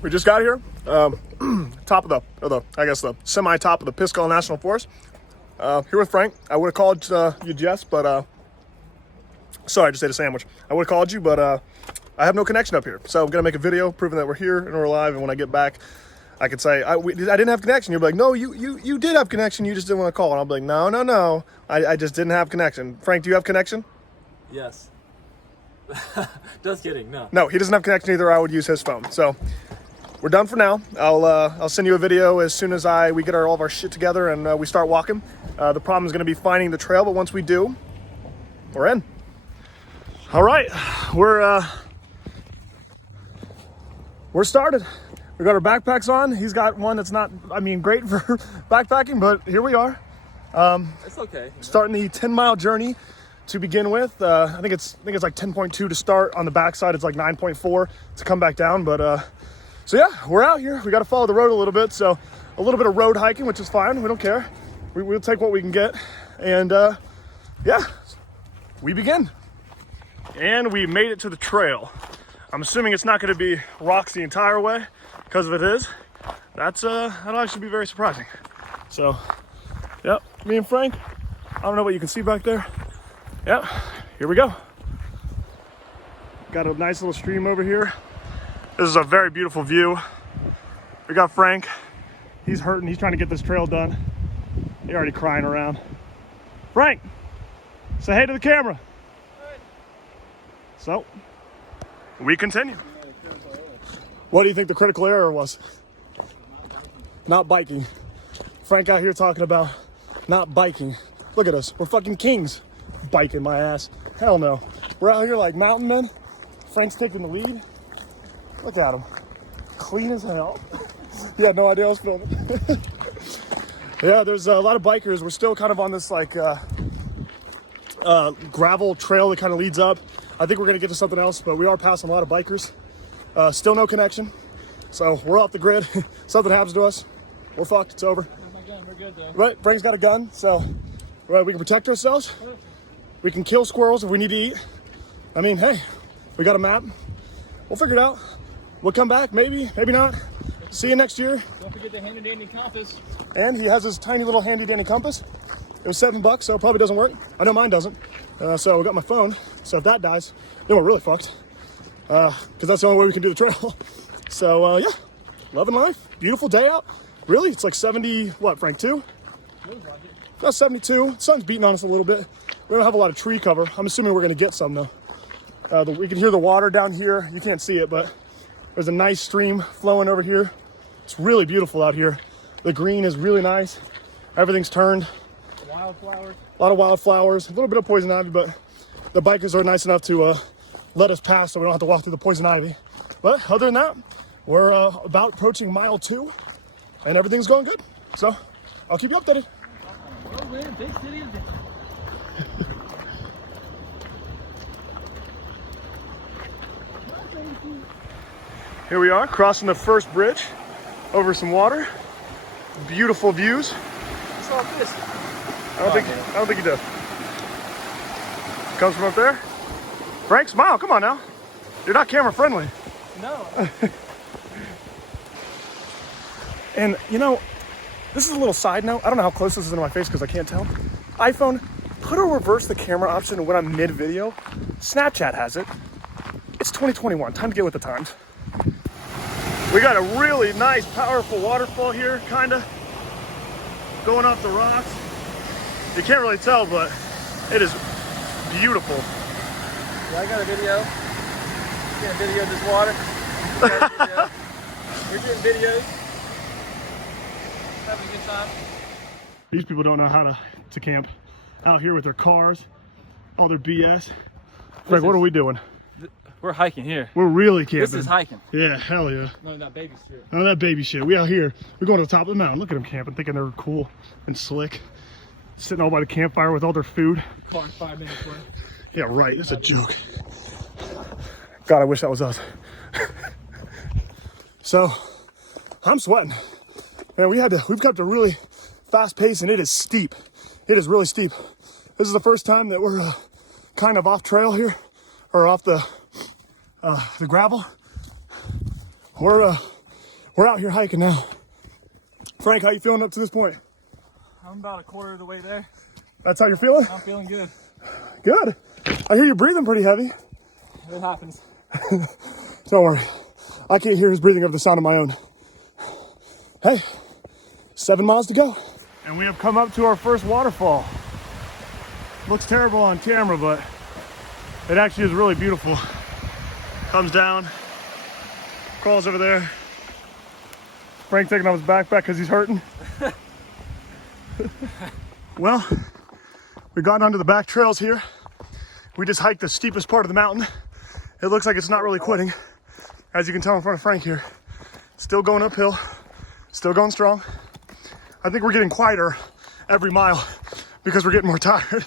We just got here, top of the semi-top of the Pisgah National Forest. Here with Frank. I would have called you Jess, but sorry, I just ate a sandwich. I would have called you, but I have no connection up here. So I'm gonna make a video proving that we're here and we're alive. And when I get back, I could say I didn't have connection. You'll be like, no, you did have connection. You just didn't want to call. And I'll be like, no, I just didn't have connection. Frank, do you have connection? Yes. Just kidding. No. No, he doesn't have connection either. I would use his phone. So we're done for now. I'll send you a video as soon as we get all of our shit together and we start walking. The problem is going to be finding the trail, but once we do, we're in. All right, we're started. We got our backpacks on. He's got one that's not, great for backpacking, but here we are. It's okay. Starting the 10-mile journey to begin with. I think it's like 10.2 to start. On the backside, it's like 9.4 to come back down. But so yeah, we're out here. We got to follow the road a little bit. So a little bit of road hiking, which is fine. We don't care. We'll take what we can get. And yeah, we begin. And we made it to the trail. I'm assuming it's not going to be rocks the entire way, because if it is, that'll actually be very surprising. So, yep, me and Frank. I don't know what you can see back there. Yep, here we go. Got a nice little stream over here. This is a very beautiful view. We got Frank. He's hurting. He's trying to get this trail done. He's already crying around. Frank, say hey to the camera. So, we continue. What do you think the critical error was? Not biking. Frank out here talking about not biking. Look at us. We're fucking kings. Biking my ass. Hell no. We're out here like mountain men. Frank's taking the lead. Look at him. Clean as hell. He had no idea I was filming. Yeah, there's a lot of bikers. We're still kind of on this like gravel trail that kind of leads up. I think we're gonna get to something else, but we are passing a lot of bikers. Still no connection. So we're off the grid. Something happens to us, we're fucked, it's over. My gun, we're good though. Right, Frank's got a gun, so we can protect ourselves. We can kill squirrels if we need to eat. I mean, hey, we got a map. We'll figure it out. We'll come back, maybe, maybe not. See you next year. Don't forget the handy dandy compass. And he has his tiny little handy dandy compass. It was $7, so it probably doesn't work. I know mine doesn't. So we got my phone. So if that dies, then we're really fucked. Because that's the only way we can do the trail. So yeah, loving life. Beautiful day out. Really, it's like 70, what, Frank, 2? Not 72. Sun's beating on us a little bit. We don't have a lot of tree cover. I'm assuming we're gonna get some though. We can hear the water down here. You can't see it, but there's a nice stream flowing over here. It's really beautiful out here. The green is really nice. Everything's turned. Wildflowers. A lot of wildflowers, a little bit of poison ivy, but the bikers are nice enough to let us pass so we don't have to walk through the poison ivy. But other than that, we're about approaching mile 2 and everything's going good. So I'll keep you updated. Big city of Here we are, crossing the first bridge over some water. Beautiful views. What's all this? I don't think he does. Comes from up there. Frank, smile, come on now. You're not camera friendly. No. And you know, this is a little side note. I don't know how close this is into my face because I can't tell. iPhone, put a reverse the camera option when I'm mid-video. Snapchat has it. It's 2021, time to get with the times. We got a really nice, powerful waterfall here, kinda. Going off the rocks. You can't really tell, but it is beautiful. Yeah, I got a video. You got a video of this water. We're getting videos. Having a good time. These people don't know how to camp out here with their cars, all their BS. Frank, what are we doing? We're hiking here. We're really camping. This is hiking. Yeah, hell yeah. No, not baby shit. None of that baby shit. We out here. We're going to the top of the mountain. Look at them camping, thinking they're cool and slick. Sitting all by the campfire with all their food. Car 5 minutes away. Yeah, right. That's a joke. God, I wish that was us. So, I'm sweating. Man, we've kept a really fast pace and it is steep. It is really steep. This is the first time that we're kind of off trail here, or off the gravel. We're we're out here hiking now. Frank, how you feeling up to this point? I'm about a quarter of the way there. That's how you're feeling? I'm feeling good. Good. I hear you breathing pretty heavy. It happens. Don't worry. I can't hear his breathing over the sound of my own. Hey, 7 miles to go. And we have come up to our first waterfall. Looks terrible on camera, but it actually is really beautiful. Comes down, crawls over there. Frank taking off his backpack because he's hurting. Well, we got onto the back trails here. We just hiked the steepest part of the mountain. It looks like it's not really quitting. As you can tell in front of Frank here, still going uphill, still going strong. I think we're getting quieter every mile because we're getting more tired.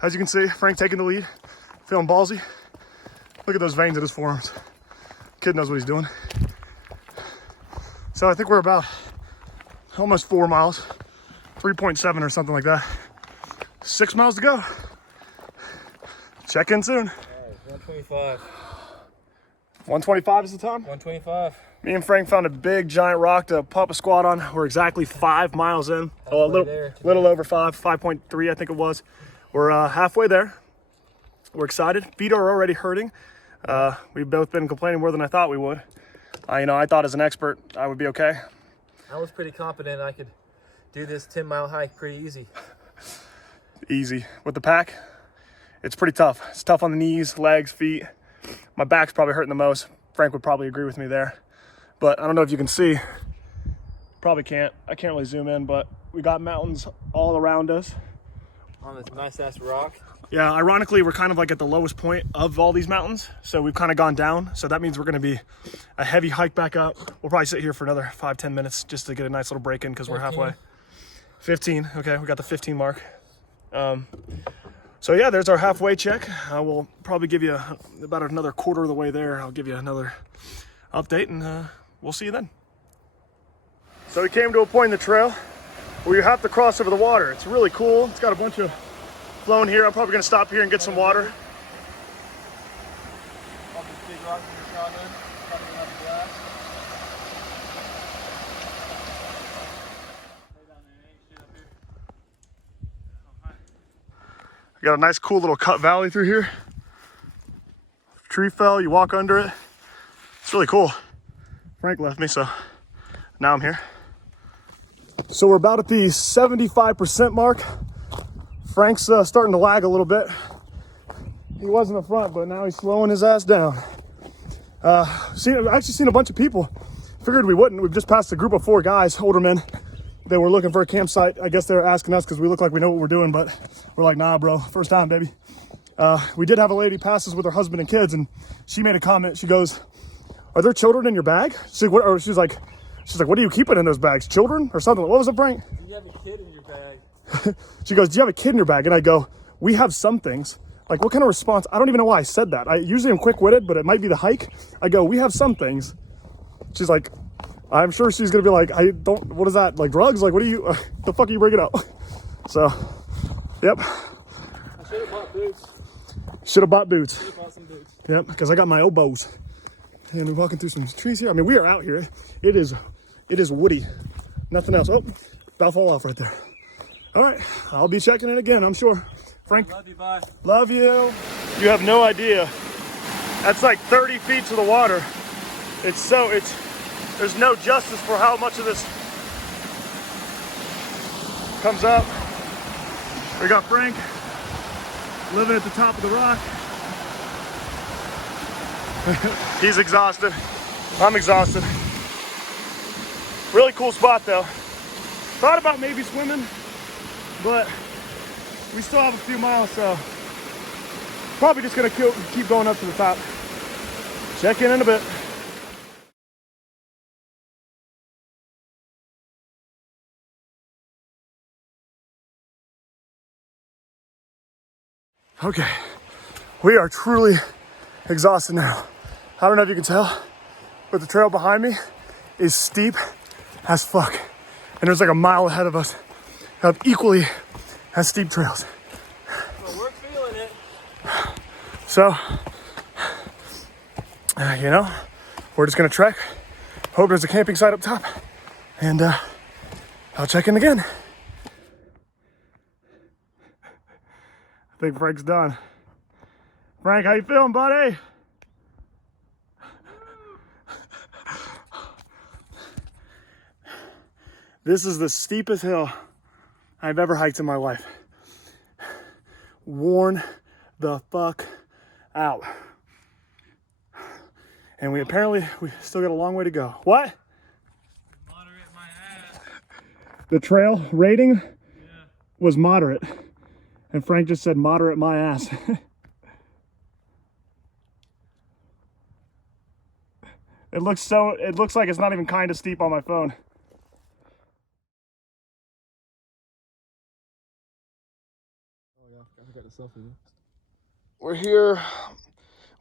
As you can see, Frank taking the lead, feeling ballsy. Look at those veins in his forearms. Kid knows what he's doing. So I think we're about almost 4 miles, 3.7 or something like that. 6 miles to go. Check in soon. All right, 125. 125 is the time? 125. Me and Frank found a big giant rock to pump a squat on. We're exactly 5 miles in. Oh, a little over 5.3 I think it was. We're halfway there. We're excited. Feet are already hurting. We've both been complaining more than I thought we would. I thought as an expert I would be okay. I was pretty confident I could do this 10-mile hike pretty easy. Easy. With the pack, it's pretty tough. It's tough on the knees, legs, feet. My back's probably hurting the most. Frank would probably agree with me there. But I don't know if you can see. Probably can't. I can't really zoom in, but we got mountains all around us. On this nice-ass rock. Yeah, ironically, we're kind of like at the lowest point of all these mountains. So we've kind of gone down. So that means we're going to be a heavy hike back up. We'll probably sit here for another 5-10 minutes just to get a nice little break in because we're halfway. 15. Okay, we got the 15 mark. So yeah, there's our halfway check. I will probably give you about another quarter of the way there. I'll give you another update and we'll see you then. So we came to a point in the trail where you have to cross over the water. It's really cool. It's got a bunch of flowing here. I'm probably gonna stop here and get some water. All these big rocks in the shotgun. Probably gonna have a blast. Lay down there, ain't shit up here. Oh, hi. You got a nice cool little cut valley through here. Tree fell, you walk under it. It's really cool. Frank left me, so now I'm here. So we're about at the 75% mark. Frank's starting to lag a little bit. He was in the front, but now he's slowing his ass down. I've actually seen a bunch of people. Figured we wouldn't. We've just passed a group of 4 guys, older men. They were looking for a campsite. I guess they were asking us because we look like we know what we're doing, but we're like, nah, bro, first time, baby. We did have a lady pass us with her husband and kids, and she made a comment. She goes, "Are there children in your bag?" She's like, "What are you keeping in those bags? Children or something?" What was it, Frank? Do you have a kid in your bag? She goes, "Do you have a kid in your bag?" And I go, "We have some things." Like, what kind of response? I don't even know why I said that. Usually I'm quick-witted, but it might be the hike. I go, "We have some things." She's like, I'm sure she's gonna be like, what is that? Like drugs? Like, what are you, the fuck are you bringing up? So, yep. I should have bought boots. Should have bought boots. Should have bought some boots. Yep, because I got my elbows. And we're walking through some trees here. I mean, we are out here. It is woody. Nothing else. Oh, about to fall off right there. All right, I'll be checking it again, I'm sure. Frank. Love you, bye. Love you. You have no idea. That's like 30 feet to the water. There's no justice for how much of this comes up. We got Frank living at the top of the rock. He's exhausted. I'm exhausted. Really cool spot though. Thought about maybe swimming, but we still have a few miles, so probably just gonna keep going up to the top. Check in a bit. Okay, we are truly exhausted now. I don't know if you can tell, but the trail behind me is steep as fuck. And there's like a mile ahead of us of equally as steep trails. Well, we're feeling it. So, we're just gonna trek hope there's a camping site up top. And I'll check in again. I think Frank's done. Frank, how you feeling, buddy? This is the steepest hill I've ever hiked in my life. Worn the fuck out. And we still got a long way to go. What? Moderate my ass. The trail rating was moderate. And Frank just said moderate my ass. It looks like it's not even kind of steep on my phone. We're here.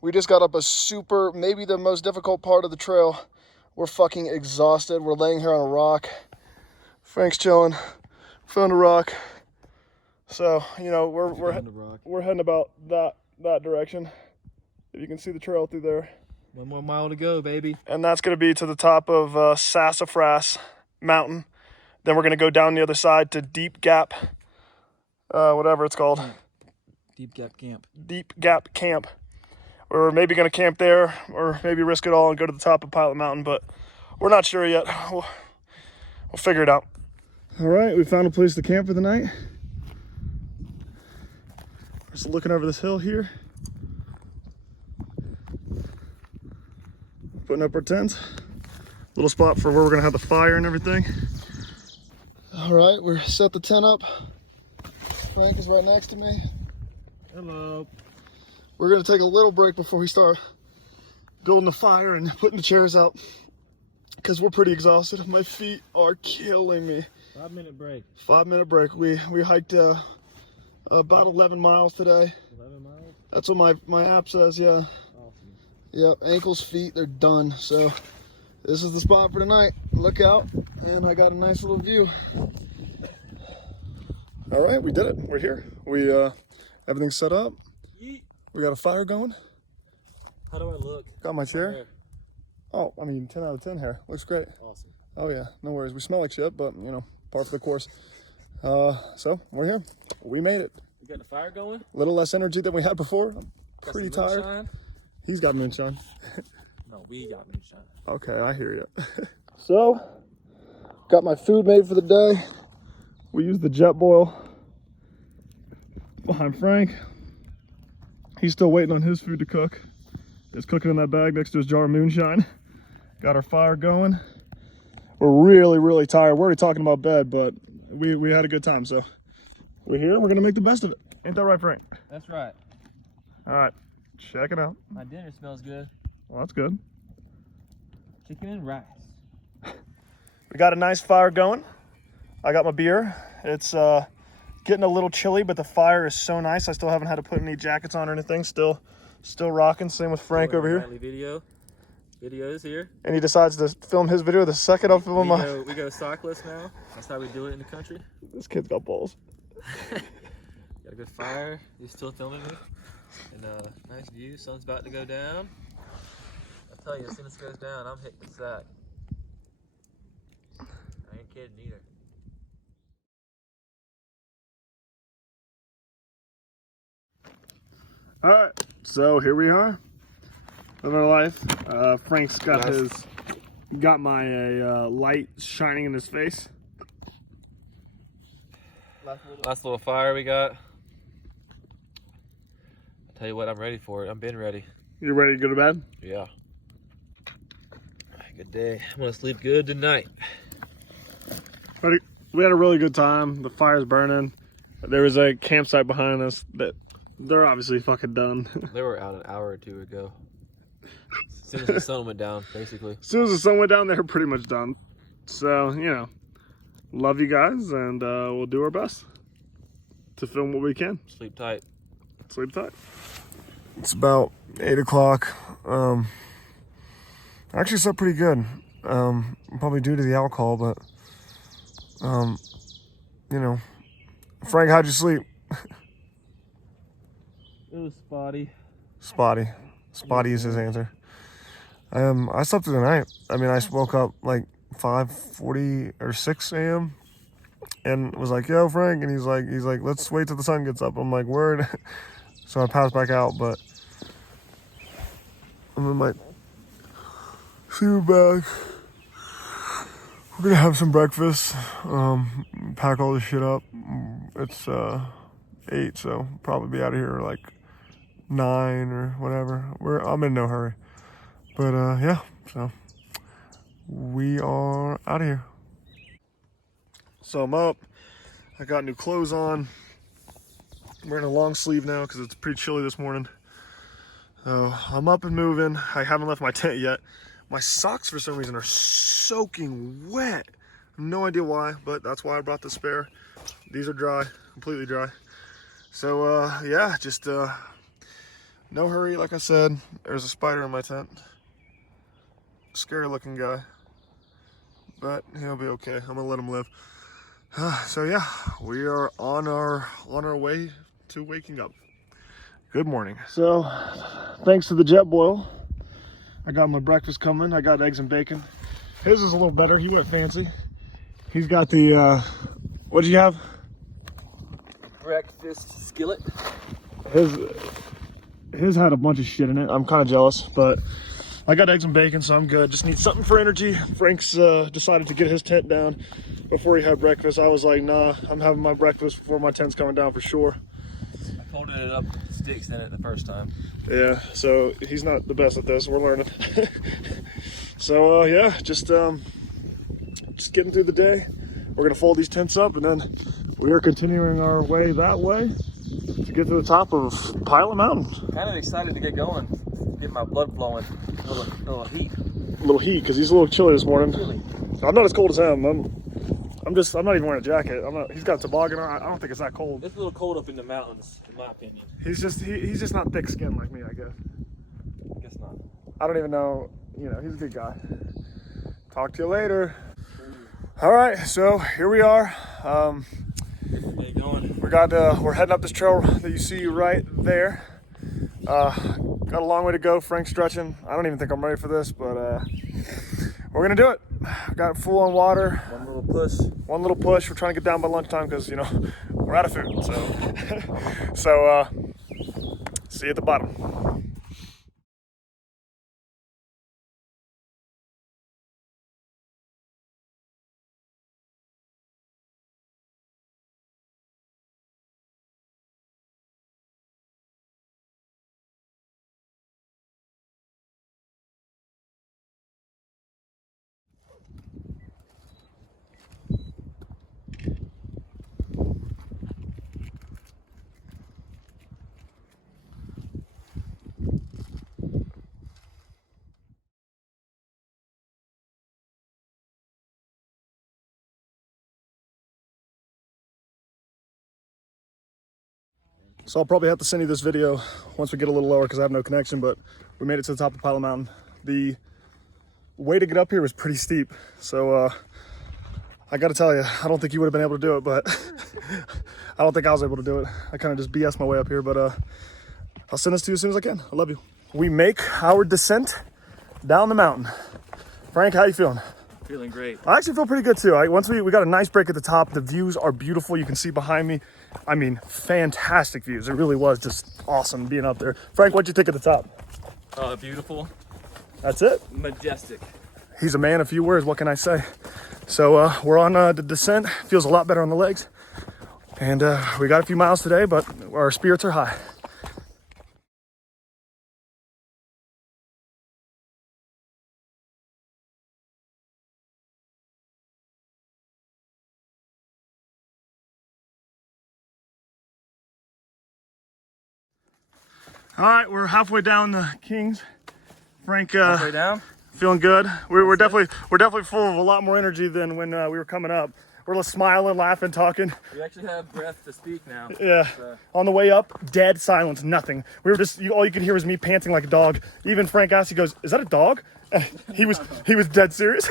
We just got up a maybe the most difficult part of the trail. We're fucking exhausted. We're laying here on a rock. Frank's chilling. Found a rock. So, you know, we're heading about that direction. If you can see the trail through there. 1 more mile to go, baby. And that's going to be to the top of Sassafras Mountain. Then we're going to go down the other side to Deep Gap, whatever it's called. Deep Gap Camp. Deep Gap Camp. We're maybe going to camp there or maybe risk it all and go to the top of Pilot Mountain, but we're not sure yet. We'll figure it out. All right, we found a place to camp for the night. Just looking over this hill here. Putting up our tent. Little spot for where we're gonna have the fire and everything. All right, we're set the tent up. Frank is right next to me. Hello. We're gonna take a little break before we start building the fire and putting the chairs out because we're pretty exhausted. My feet are killing me. 5-minute break. 5-minute break. We hiked about 11 miles today. 11 miles? That's what my app says, yeah. Awesome. Yep, ankles, feet, they're done. So this is the spot for tonight. Look out, and I got a nice little view. All right, we did it. We're here. Everything's set up. Yeet. We got a fire going. How do I look? Got my chair. Oh, I mean, 10 out of 10 hair. Looks great. Awesome. Oh yeah, no worries. We smell like shit, but you know, part of the course. So we're here. We made it. We got the fire going. A little less energy than we had before. I'm pretty got some tired. moonshine. He's got moonshine. No, we got moonshine. Okay, I hear you. So, got my food made for the day. We used the jet boil behind Frank. He's still waiting on his food to cook. It's cooking in that bag next to his jar of moonshine. Got our fire going. We're really, really tired. We're already talking about bed, but we had a good time. So we're here. We're gonna make the best of it. Ain't that right, Frank? That's right. All right, check it out. My dinner smells good. Well, that's good. Chicken and rice. We got a nice fire going. I got my beer. It's getting a little chilly, but the fire is so nice. I still haven't had to put any jackets on or anything. Still rocking. Same with Frank over here. Video is here. And he decides to film his video the second I'm filming mine. We go sockless now. That's how we do it in the country. This kid's got balls. Got a good fire. You're still filming me. And nice view. Sun's about to go down. I'll tell you, as soon as it goes down, I'm hitting the sack. I ain't kidding either. All right, so here we are, living our life. Frank's got my light shining in his face. Last little fire we got. I'll tell you what, I'm ready for it. I've been ready. You ready to go to bed? Yeah. Good day. I'm gonna sleep good tonight. We had a really good time. The fire's burning. There was a campsite behind us that they're obviously fucking done. They were out an hour or two ago. As soon as the sun went down, basically. As soon as the sun went down, they were pretty much done. So, you know, love you guys, and we'll do our best to film what we can. Sleep tight. Sleep tight. It's about 8 o'clock. I actually slept pretty good. Probably due to the alcohol, but, you know. Frank, how'd you sleep? It was spotty. Spotty is his answer. I slept through the night. I mean, I woke up like 5:40 or 6 a.m. and was like, "Yo, Frank," and he's like, "Let's wait till the sun gets up." I'm like, "Word." So I passed back out, but I'm in my sleeping bag. We're gonna have some breakfast. Pack all this shit up. It's 8, so probably be out of here like 9 or whatever. I'm in no hurry. But yeah, so we are out of here. So I'm up. I got new clothes on. I'm wearing a long sleeve now because it's pretty chilly this morning. So I'm up and moving. I haven't left my tent yet. My socks for some reason are soaking wet. I have no idea why, but that's why I brought the spare. These are dry, completely dry. So yeah, just no hurry. Like I said, there's a spider in my tent. Scary looking guy, but he'll be okay. I'm gonna let him live. So yeah, we are on our way to waking up. Good morning. So thanks to the jet boil, I got my breakfast coming. I got eggs and bacon. His is a little better. He went fancy. He's got the what'd you have? Breakfast skillet. His had a bunch of shit in it. I'm kind of jealous, but I got eggs and bacon, so I'm good. Just need something for energy. Frank's decided to get his tent down before he had breakfast. I was like, nah, I'm having my breakfast before my tent's coming down for sure. I folded it up with sticks in it the first time. Yeah, so he's not the best at this. We're learning. So yeah, just getting through the day. We're gonna fold these tents up, and then we are continuing our way that way to get to the top of Pilot Mountain. Kind of excited to get going, get my blood flowing. A little heat. A little heat because he's a little chilly this morning. Chilly. I'm not as cold as him. I'm not even wearing a jacket. He's got a toboggan on. I don't think it's that cold. It's a little cold up in the mountains, in my opinion. He's just not thick skinned like me, I guess. I guess not. I don't even know. You know, he's a good guy. Talk to you later. All right, so here we are. We're heading up this trail that you see right there. Got a long way to go. Frank's stretching. I don't even think I'm ready for this, but we're gonna do it. Got full on water. One little push. We're trying to get down by lunchtime because we're out of food. So see you at the bottom. So I'll probably have to send you this video once we get a little lower because I have no connection, but we made it to the top of Pilot Mountain. The way to get up here was pretty steep. So I got to tell you, I don't think you would have been able to do it, but I don't think I was able to do it. I kind of just BS my way up here, but I'll send this to you as soon as I can. I love you. We make our descent down the mountain. Frank, how you feeling? Feeling great. I actually feel pretty good too. Once we got a nice break at the top. The views are beautiful. You can see behind me. I mean, fantastic views. It really was just awesome being up there. Frank, what'd you think at the top? Beautiful. That's it. Majestic. He's a man of few words. What can I say? So we're on the descent. Feels a lot better on the legs. And we got a few miles today, but our spirits are high. All right, we're halfway down the Kings. Frank, Halfway down. feeling good. We're definitely full of a lot more energy than when we were coming up. We're just smiling, laughing, talking. We actually have breath to speak now. Yeah. On the way up, dead silence, nothing. We were just all you could hear was me panting like a dog. Even Frank asked, he goes, "Is that a dog?" He was dead serious.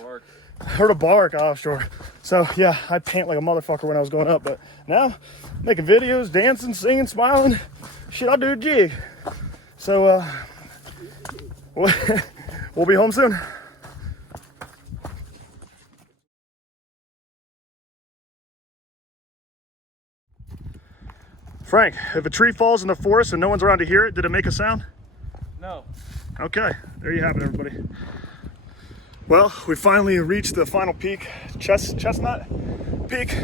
Bark. Heard a bark. Oh, sure. So yeah, I pant like a motherfucker when I was going up, but now making videos, dancing, singing, smiling. Shit, I'll do a jig. So We'll be home soon. Frank, if a tree falls in the forest and no one's around to hear it, did it make a sound? No. Okay, there you have it, everybody. Well, we finally reached the final peak, Chestnut Peak?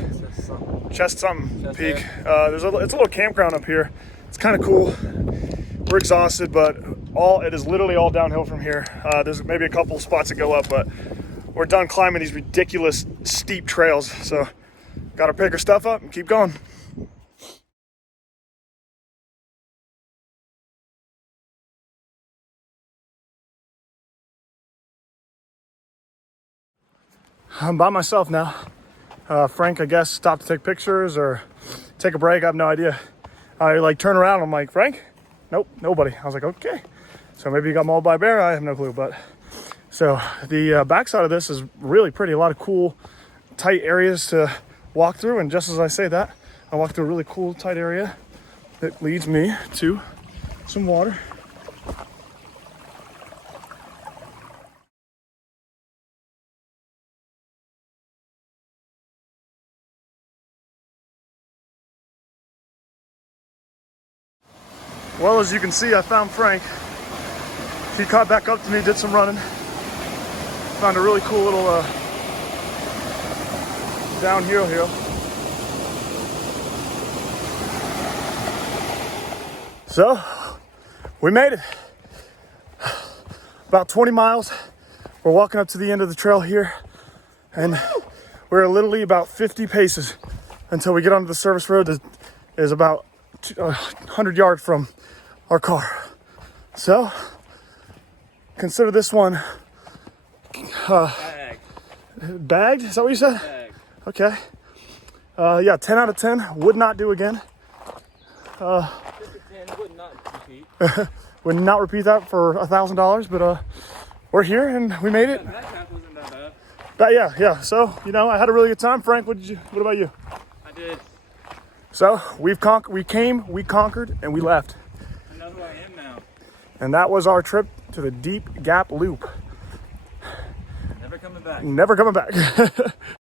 Chest something Peak. It's a little campground up here. It's kind of cool. We're exhausted, but it is literally all downhill from here. There's maybe a couple spots that go up, but we're done climbing these ridiculous steep trails. So gotta pick our stuff up and keep going. I'm by myself now. Frank, I guess, stopped to take pictures or take a break. I have no idea. I like turn around. I'm like, Frank? Nope, nobody. I was like, okay. So maybe he got mauled by a bear. I have no clue. But so the backside of this is really pretty. A lot of cool, tight areas to walk through. And just as I say that, I walked through a really cool, tight area that leads me to some water. Well, as you can see, I found Frank. He caught back up to me, did some running. Found a really cool little downhill hill. So, we made it. About 20 miles. We're walking up to the end of the trail here, and we're literally about 50 paces until we get onto the service road that is about 100 yards from our car. So consider this one bagged. Is that what you said? Bag. Okay. Yeah, 10 out of 10. Would not do again. 10 would not repeat. Would not repeat that for $1,000, but we're here and we made it. That half wasn't that bad. But yeah. So I had a really good time. Frank, what about you? I did. So we came, we conquered, and we left. I know who I am now. And that was our trip to the Deep Gap Loop. Never coming back. Never coming back.